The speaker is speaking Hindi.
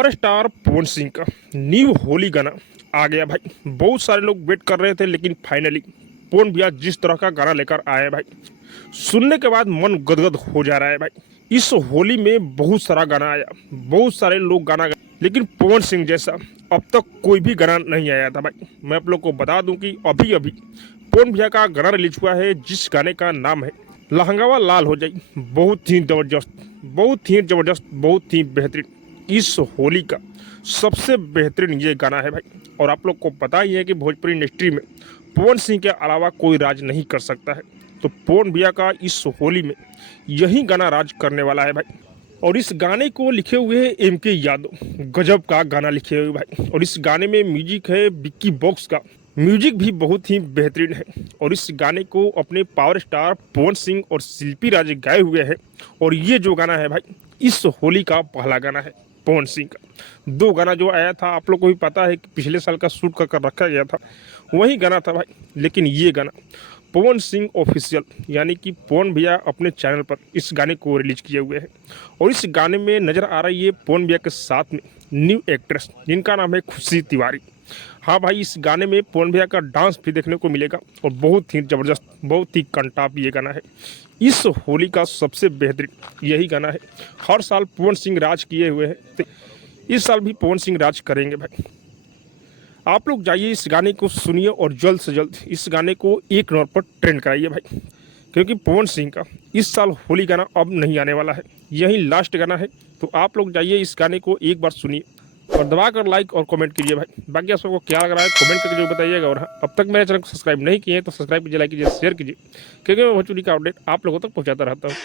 पावर स्टार पवन सिंह का न्यू होली गाना आ गया भाई। बहुत सारे लोग वेट कर रहे थे, लेकिन फाइनली पवन भैया जिस तरह का गाना लेकर आए भाई, सुनने के बाद मन गदगद हो जा रहा है भाई। इस होली में बहुत सारा गाना आया, बहुत सारे लोग गाना गाए, लेकिन पवन सिंह जैसा अब तक कोई भी गाना नहीं आया था भाई। मैं आप लोग को बता दूं कि अभी अभी पवन भैया का गाना रिलीज हुआ है, जिस गाने का नाम है लहंगावा लाल हो जाए। बहुत ही जबरदस्त, बहुत ही जबरदस्त, बहुत ही बेहतरीन इस होली का सबसे बेहतरीन ये गाना है भाई। और आप लोग को पता ही है कि भोजपुरी इंडस्ट्री में पवन सिंह के अलावा कोई राज नहीं कर सकता है। तो पवन भैया का इस होली में यही गाना राज करने वाला है भाई। और इस गाने को लिखे हुए हैं एम.के. यादव, गजब का गाना लिखे हुए भाई। और इस गाने में म्यूजिक है विक्की बॉक्स का, म्यूजिक भी बहुत ही बेहतरीन है। और इस गाने को अपने पावर स्टार पवन सिंह और शिल्पी राज गाए हुए हैं। और ये जो गाना है भाई, इस होली का पहला गाना है पवन सिंह का। दो गाना जो आया था आप लोग को भी पता है कि पिछले साल का शूट कर रखा गया था, वही गाना था भाई। लेकिन ये गाना पवन सिंह ऑफिशियल यानी कि पवन भैया अपने चैनल पर इस गाने को रिलीज किए हुए हैं। और इस गाने में नज़र आ रही है पवन भैया के साथ में न्यू एक्ट्रेस, जिनका नाम है खुशी तिवारी। हाँ भाई, इस गाने में पवन भैया का डांस भी देखने को मिलेगा और बहुत ही ज़बरदस्त, बहुत ही कंटाप ये गाना है। इस होली का सबसे बेहतरीन यही गाना है। हर साल पवन सिंह राज किए हुए हैं, तो इस साल भी पवन सिंह राज करेंगे भाई। आप लोग जाइए, इस गाने को सुनिए और जल्द से जल्द इस गाने को 1 नंबर पर ट्रेंड कराइए भाई। क्योंकि पवन सिंह का इस साल होली गाना अब नहीं आने वाला है, यही लास्ट गाना है। तो आप लोग जाइए, इस गाने को एक बार सुनिए और दबाकर लाइक और कमेंट कीजिए भाई। बाकी आप सबको क्या लग रहा है कमेंट करके जो बताइएगा। और हाँ, अब तक मेरे चैनल को सब्सक्राइब नहीं किए तो सब्सक्राइब कीजिए, लाइक कीजिए, शेयर कीजिए, क्योंकि मैं भोजपुरी का अपडेट आप लोगों तक पहुंचाता रहता हूँ।